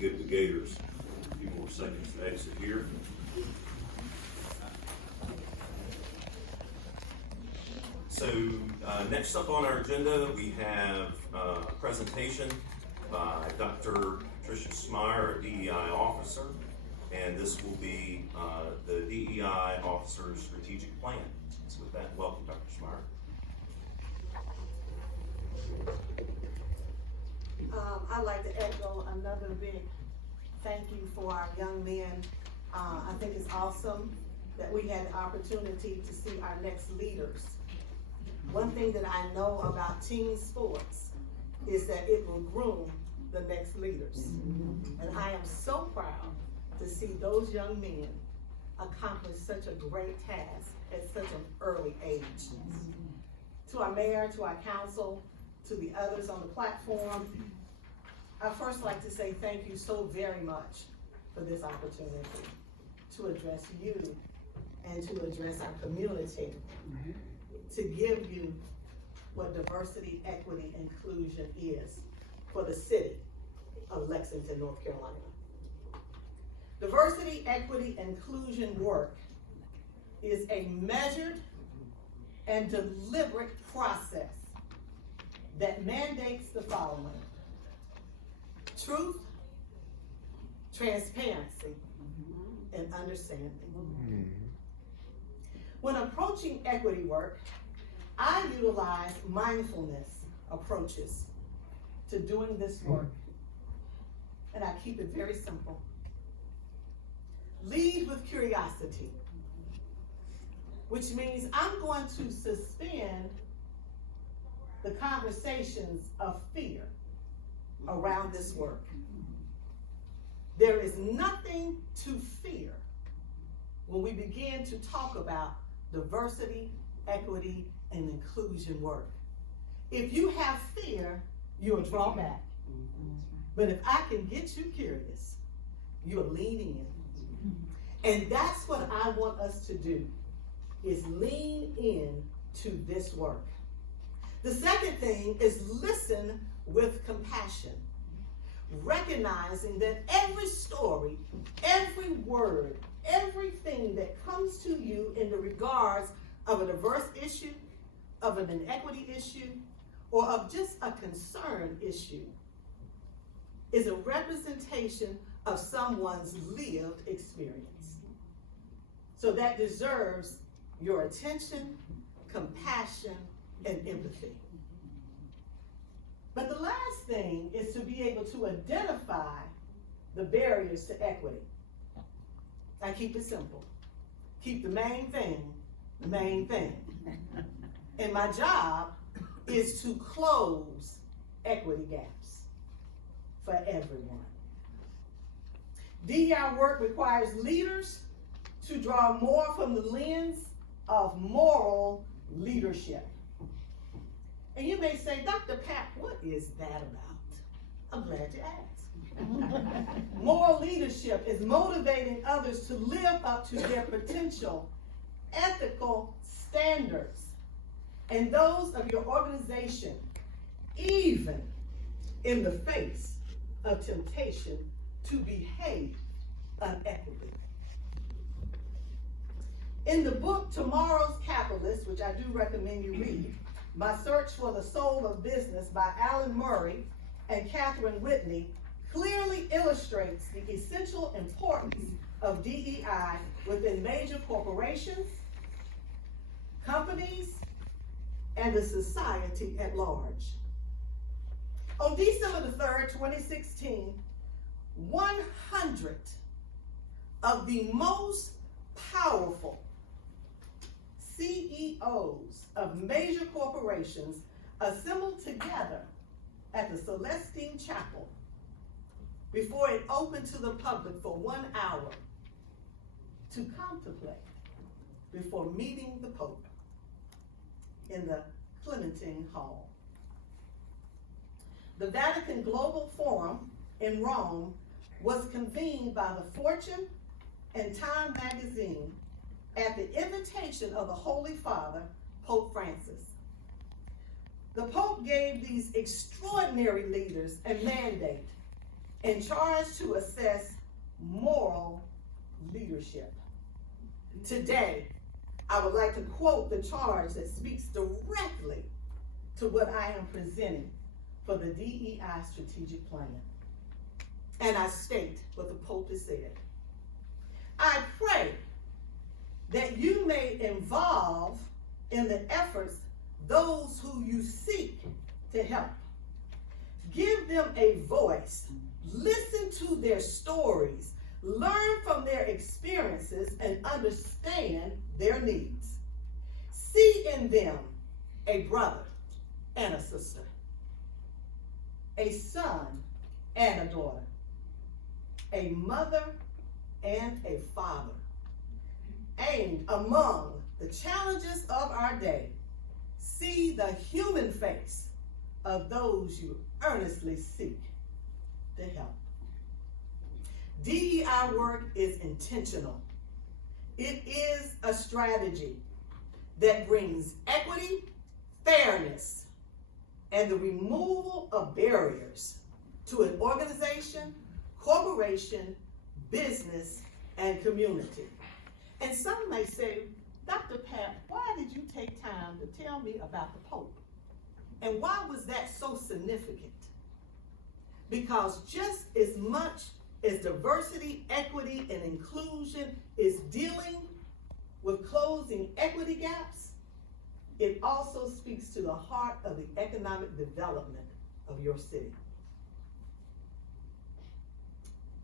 give the Gators a few more seconds to exit here. So next up on our agenda, we have a presentation by Dr. Patricia Smyre, a DEI officer, and this will be the DEI officer's strategic plan. So with that, welcome, Dr. Smyre. I'd like to echo another big thank you for our young men. I think it's awesome that we had the opportunity to see our next leaders. One thing that I know about team sports is that it will groom the next leaders. And I am so proud to see those young men accomplish such a great task at such an early age. To our mayor, to our council, to the others on the platform, I'd first like to say thank you so very much for this opportunity to address you and to address our community, to give you what diversity, equity, inclusion is for the city of Lexington, North Carolina. Diversity, equity, inclusion work is a measured and deliberate process that mandates the following: truth, transparency, and understanding. When approaching equity work, I utilize mindfulness approaches to doing this work, and I keep it very simple. Lead with curiosity, which means I'm going to suspend the conversations of fear around this work. There is nothing to fear when we begin to talk about diversity, equity, and inclusion work. If you have fear, you'll draw back. But if I can get you curious, you're leaning in. And that's what I want us to do, is lean in to this work. The second thing is listen with compassion, recognizing that every story, every word, everything that comes to you in the regards of a diverse issue, of an inequity issue, or of just a concern issue is a representation of someone's lived experience. So that deserves your attention, compassion, and empathy. But the last thing is to be able to identify the barriers to equity. I keep it simple. Keep the main thing the main thing. And my job is to close equity gaps for everyone. DEI work requires leaders to draw more from the lens of moral leadership. And you may say, Dr. Pat, what is that about? I'm glad you asked. Moral leadership is motivating others to live up to their potential ethical standards and those of your organization, even in the face of temptation to behave unequitably. In the book, Tomorrow's Capitalist, which I do recommend you read, My Search for the Soul of Business by Alan Murray and Catherine Whitney, clearly illustrates the essential importance of DEI within major corporations, companies, and the society at large. On December the 3rd, 2016, 100 of the most powerful CEOs of major corporations assembled together at the Celestine Chapel before it opened to the public for 1 hour to contemplate before meeting the Pope in the Clementine Hall. The Vatican Global Forum in Rome was convened by the Fortune and Time magazine at the invitation of the Holy Father, Pope Francis. The Pope gave these extraordinary leaders a mandate and charged to assess moral leadership. Today, I would like to quote the charge that speaks directly to what I am presenting for the DEI strategic plan. And I state what the Pope has said. I pray that you may involve in the efforts those who you seek to help. Give them a voice, listen to their stories, learn from their experiences, and understand their needs. See in them a brother and a sister, a son and a daughter, a mother and a father. And among the challenges of our day, see the human face of those you earnestly seek to help. DEI work is intentional. It is a strategy that brings equity, fairness, and the removal of barriers to an organization, corporation, business, and community. And some may say, Dr. Pat, why did you take time to tell me about the Pope? And why was that so significant? Because just as much as diversity, equity, and inclusion is dealing with closing equity gaps, it also speaks to the heart of the economic development of your city.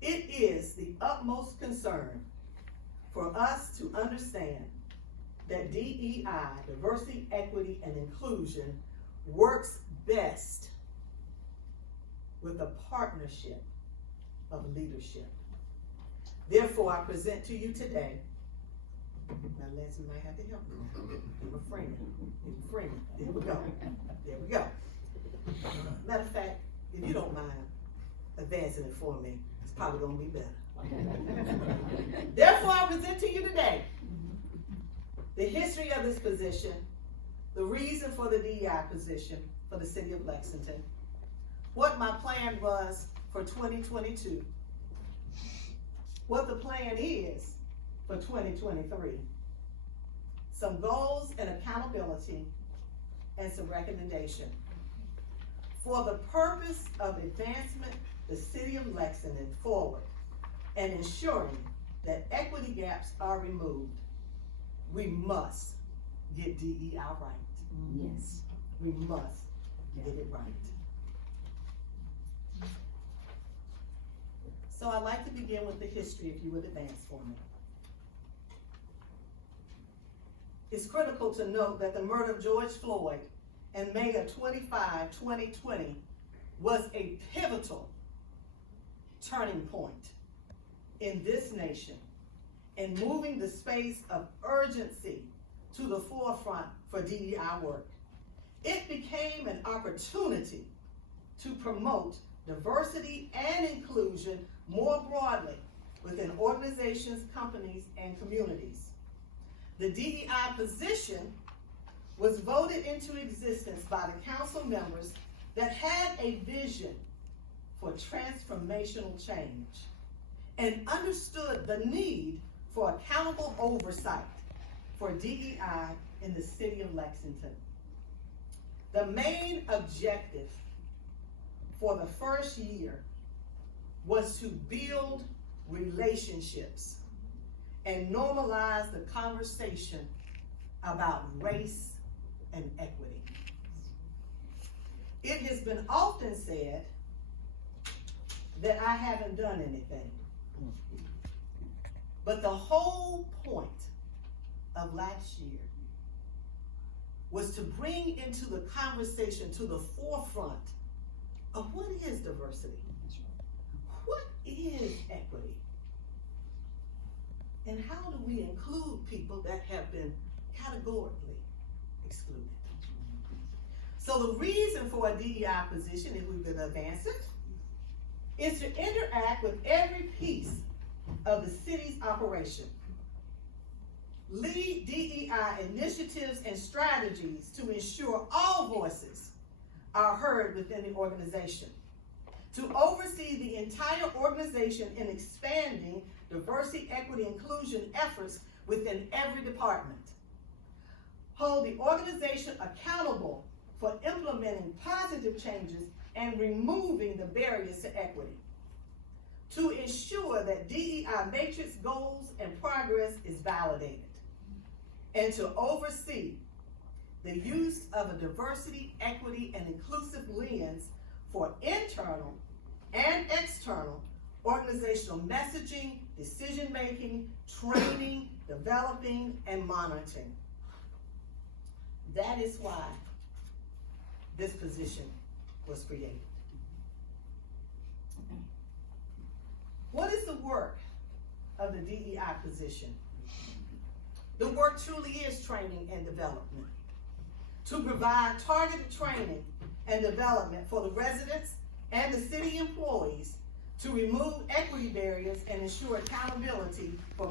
It is the utmost concern for us to understand that DEI, diversity, equity, and inclusion, works best with a partnership of leadership. Therefore, I present to you today, now Leslie might have to help me. I'm a friend. There we go. There we go. Matter of fact, if you don't mind advancing it for me, it's probably gonna be better. Therefore, I present to you today the history of this position, the reason for the DEI position for the city of Lexington, what my plan was for 2022, what the plan is for 2023, some goals and accountability, and some recommendation. For the purpose of advancement the city of Lexington forward and ensuring that equity gaps are removed, we must get DEI right. Yes. We must get it right. So I'd like to begin with the history, if you would advance for me. It's critical to note that the murder of George Floyd in May of 2020 was a pivotal turning point in this nation in moving the space of urgency to the forefront for DEI work. It became an opportunity to promote diversity and inclusion more broadly within organizations, companies, and communities. The DEI position was voted into existence by the council members that had a vision for transformational change and understood the need for accountable oversight for DEI in the city of Lexington. The main objective for the first year was to build relationships and normalize the conversation about race and equity. It has been often said that I haven't done anything. But the whole point of last year was to bring into the conversation to the forefront of what is diversity, what is equity, and how do we include people that have been categorically excluded. So the reason for a DEI position, if we could advance it, is to interact with every piece of the city's operation, lead DEI initiatives and strategies to ensure all voices are heard within the organization, to oversee the entire organization in expanding diversity, equity, inclusion efforts within every department. Hold the organization accountable for implementing positive changes and removing the barriers to equity. To ensure that DEI matrix goals and progress is validated. And to oversee the use of a diversity, equity, and inclusive lens for internal and external organizational messaging, decision-making, training, developing, and monitoring. That is why this position was created. What is the work of the DEI position? The work truly is training and development. To provide targeted training and development for the residents and the city employees to remove equity barriers and ensure accountability for